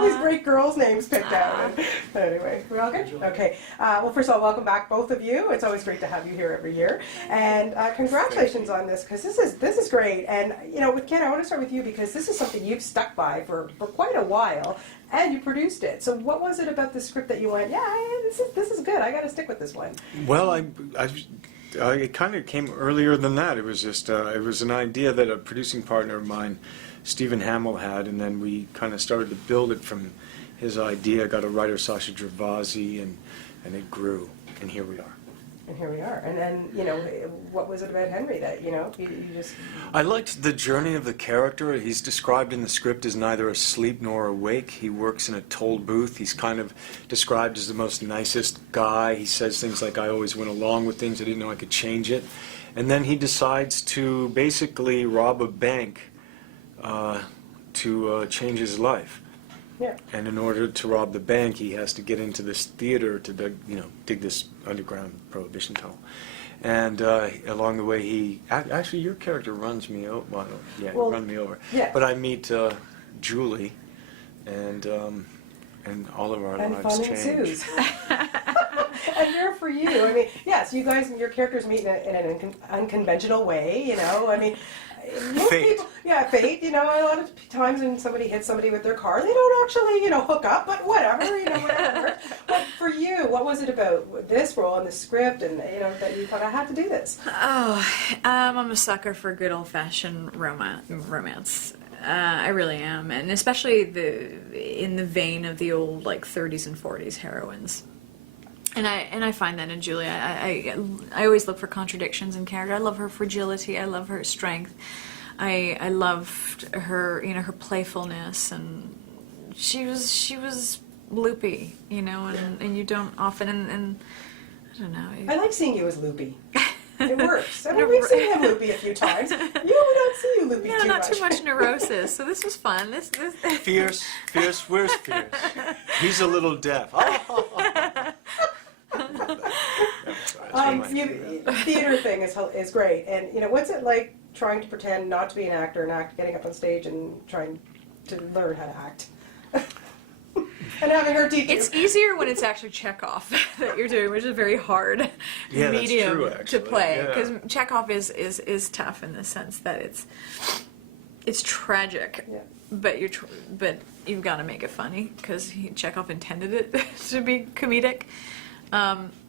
all these great girls' names picked out. Anyway, we all good? Okay. Well, first of all, welcome back, both of you. It's always great to have you here every year. And congratulations on this, because this is great. And, you know, with Ken, I want to start with you, because this is something you've stuck by for quite a while, and you produced it. So what was it about the script that you went, yeah, this is good, I got to stick with this one? Well, it kind of came earlier than that. It was just, it was an idea that a producing partner of mine, Stephen Hamill, had, and then we kind of started to build it from his idea. Got a writer, Sasha Gervasi, and it grew, and here we are. And here we are. And then, you know, what was it about Henry that, you know, you just... I liked the journey of the character. He's described in the script as neither asleep nor awake. He works in a toll booth. He's kind of described as the most nicest guy. He says things like, I always went along with things. I didn't know I could change it. And then he decides to basically rob a bank to change his life. Yeah. And in order to rob the bank, he has to get into this theater to dig this underground prohibition tunnel. And along the way, he actually your character runs me over. Well, yeah, well, you run me over. Yeah. But I meet Julie, and all of our lives change. And fun ensues. And here for you, I mean, yes, you guys, your characters meet in an unconventional way. You know, I mean. Fate. People, yeah, fate, you know, a lot of times when somebody hits somebody with their car, they don't actually, you know, hook up, but whatever, you know, whatever. But for you, what was it about this role and the script and, you know, that you thought, I had to do this? Oh, I'm a sucker for good old-fashioned romance. I really am, and especially in the vein of the old, like, 30s and 40s heroines. And I find that in Julie. I always look for contradictions in character. I love her fragility. I love her strength. I loved her, you know, her playfulness, and she was loopy, you know, and you don't often, and I don't know. I like seeing you as loopy. It works. I mean, we've seen him loopy a few times. We don't see you loopy too much. No, not too much neurosis. So this was fun. This Fierce. Where's Fierce? He's a little deaf. Theater thing is great, and you know, what's it like trying to pretend not to be an actor and getting up on stage and trying to learn how to act, and having her teach you? It's easier when it's actually Chekhov that you're doing, which is a very hard medium to play, because Chekhov is tough in the sense that it's tragic. Yeah. But you've got to make it funny, because Chekhov intended it to be comedic.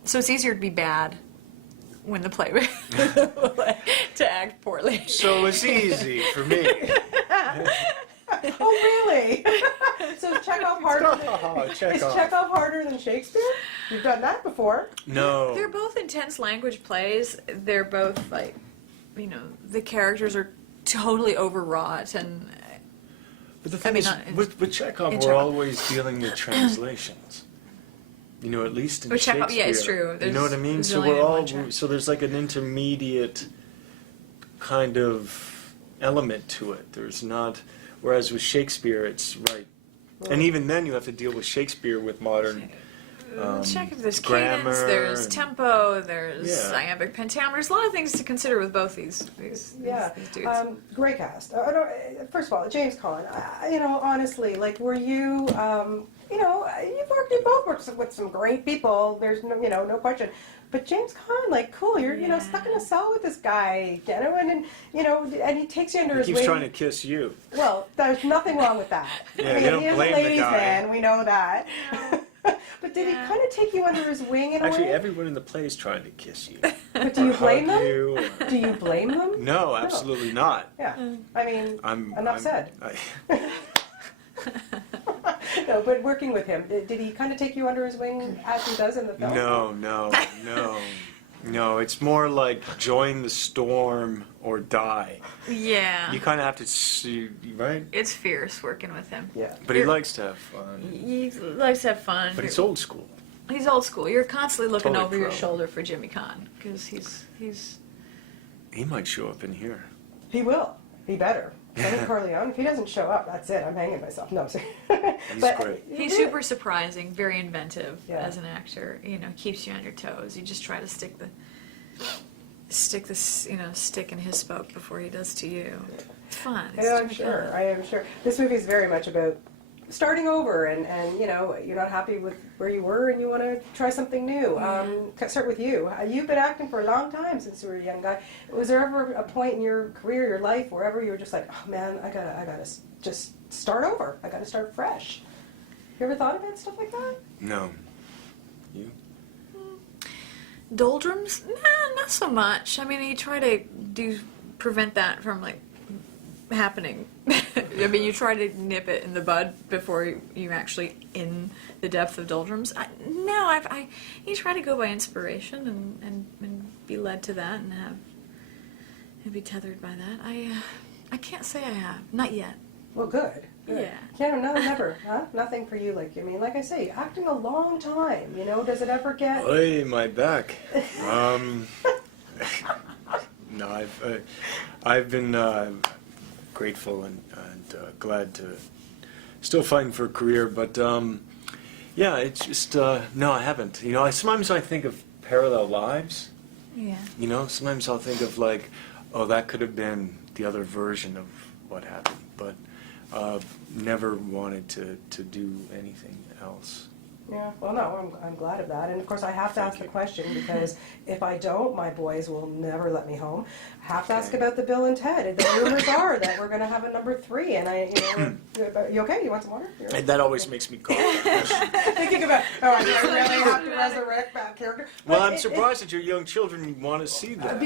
So it's easier to be bad when the play to act poorly. So it's easy for me. Oh, really? So is Chekhov harder? Is Chekhov harder than Shakespeare? You've done that before. No. They're both intense language plays. They're both, like, you know, the characters are totally overwrought, and But the thing is, with Chekhov, we're always dealing with translations. You know, at least in Shakespeare. Yeah, it's true. You know what I mean? So there's like an intermediate kind of element to it. There's not, whereas with Shakespeare, it's right. And even then, you have to deal with Shakespeare with modern there's grammar, cadence, there's tempo, there's iambic pentameter. There's a lot of things to consider with both these dudes. Great cast. First of all, James Caan. You know, honestly, like, were you? You know, you've both worked with some great people. There's no question. But James Caan, like, cool. You're you know, stuck in a cell with this guy, you know, and you know, and he takes you under his wing. He keeps trying to kiss you. Well, there's nothing wrong with that. Yeah, you don't blame the guy. He is a ladies' man. We know that. But did he kind of take you under his wing in a way? Actually, everyone in the play is trying to kiss you. But do you blame them? Do you blame them? No, absolutely not. Yeah. I mean, enough said. No, but working with him, did he kind of take you under his wing as he does in the film? No. It's more like join the storm or die. Yeah. You kind of have to see, right? It's fierce working with him. Yeah. But he likes to have fun. He likes to have fun. But he's old school. He's old school. You're constantly looking Totally over your shoulder for Jimmy Caan, because he's. He might show up in here. He will. He better. Sonny Corleone, if he doesn't show up, that's it. I'm hanging myself. No, I'm sorry. He's great. He's super surprising, very inventive as an actor. You know, keeps you on your toes. You just try to stick in his spoke before he does to you. It's fun. It's I am sure. This movie is very much about starting over and you know, you're not happy with where you were and you want to try something new. Start with you. You've been acting for a long time since you were a young guy. Was there ever a point in your career, your life, wherever you were just like, oh man, I gotta just start over. I gotta start fresh. You ever thought about stuff like that? No. You? Doldrums? Nah, not so much. I mean, you try to prevent that from like happening. I mean, you try to nip it in the bud before you actually in the depth of doldrums. You try to go by inspiration and be led to that and be tethered by that. I can't say I have, not yet. Well, good. Yeah. Keanu, no, never. Huh? Nothing for you. Like, I mean, like I say, acting a long time. You know, does it ever get? Hey, my back. No, I've been grateful and glad to still fighting for a career, but yeah, it's just no, I haven't. You know, sometimes I think of parallel lives. Yeah. You know, sometimes I'll think of like, oh, that could have been the other version of what happened, but never wanted to do anything else. Yeah, well, no, I'm glad of that. And of course, I have to ask the question because if I don't, my boys will never let me home. I have to ask about the Bill and Ted. The rumors are that we're going to have a number 3. And you okay? You want some water? That always makes me cough. Thinking about, I really have to resurrect that character. Well, But I'm surprised that your young children want to see that.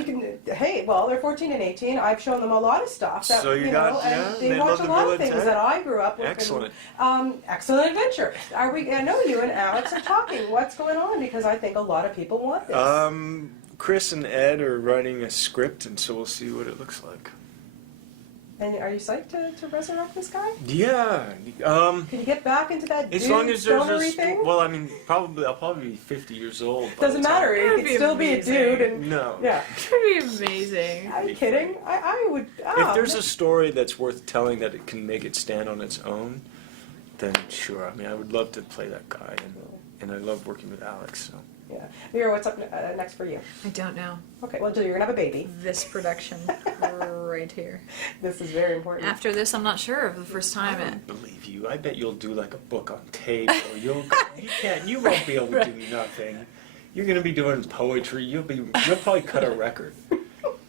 Hey, well, they're 14 and 18. I've shown them a lot of stuff. That, So you got, and yeah, they watch love a the lot Bill of and things Ted? that I grew up with. Excellent. Excellent adventure. I know you and Alex are talking. What's going on? Because I think a lot of people want this. Chris and Ed are writing a script, and so we'll see what it looks like. And are you psyched to resurrect this guy? Yeah. Can you get back into that As long as there's stonery thing? well, I mean, I'll probably be 50 years old. by Doesn't the time- matter. You That'd can be still be a amazing. dude. And, No. yeah. That'd be amazing. Are you kidding? I would. If there's a story that's worth telling that it can make it stand on its own, then sure. I mean, I would love to play that guy, and I love working with Alex. So. Yeah. Vera, what's up next for you? I don't know. Okay. Well, you're gonna have a baby. This production right here. This is very important. After this, I'm not sure of the first I time don't believe you. I bet you'll do like a book on tape, or you won't be able to do nothing. You're gonna be doing poetry. You'll probably cut a record.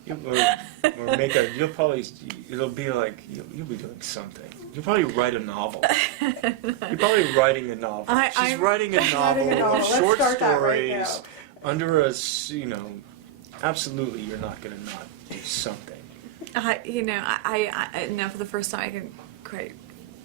Or make it'll be like, you'll be doing something. You'll probably write a novel. You're probably writing a novel. She's I'm writing a novel writing a novel. with Let's short start that right stories under absolutely you're not going to not do something. I know for the first time I can quite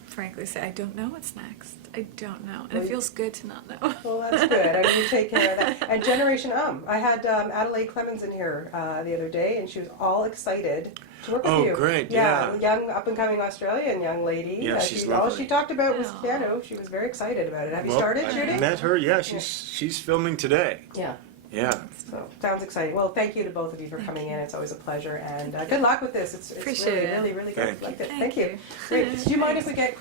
frankly say I don't know what's next. I don't know, and it feels good to not know. Well, that's good. I mean, you take care of that. And Generation I had Adelaide Clemens in here the other day, and she was all excited to work with you. Oh, great, yeah. Young, up-and-coming Australian young lady. Yeah, she's all lovely. she talked about was Oh. Keanu. She was very excited about it. Have you Well, started I shooting? met her. Yeah, she's filming today. Yeah. Yeah. So, sounds exciting. Well, thank you to both of you for coming in. It's always a pleasure. And good luck with this. It's Appreciate really, it. really, really good. Thank you. Thank you. Great. Do you mind if we get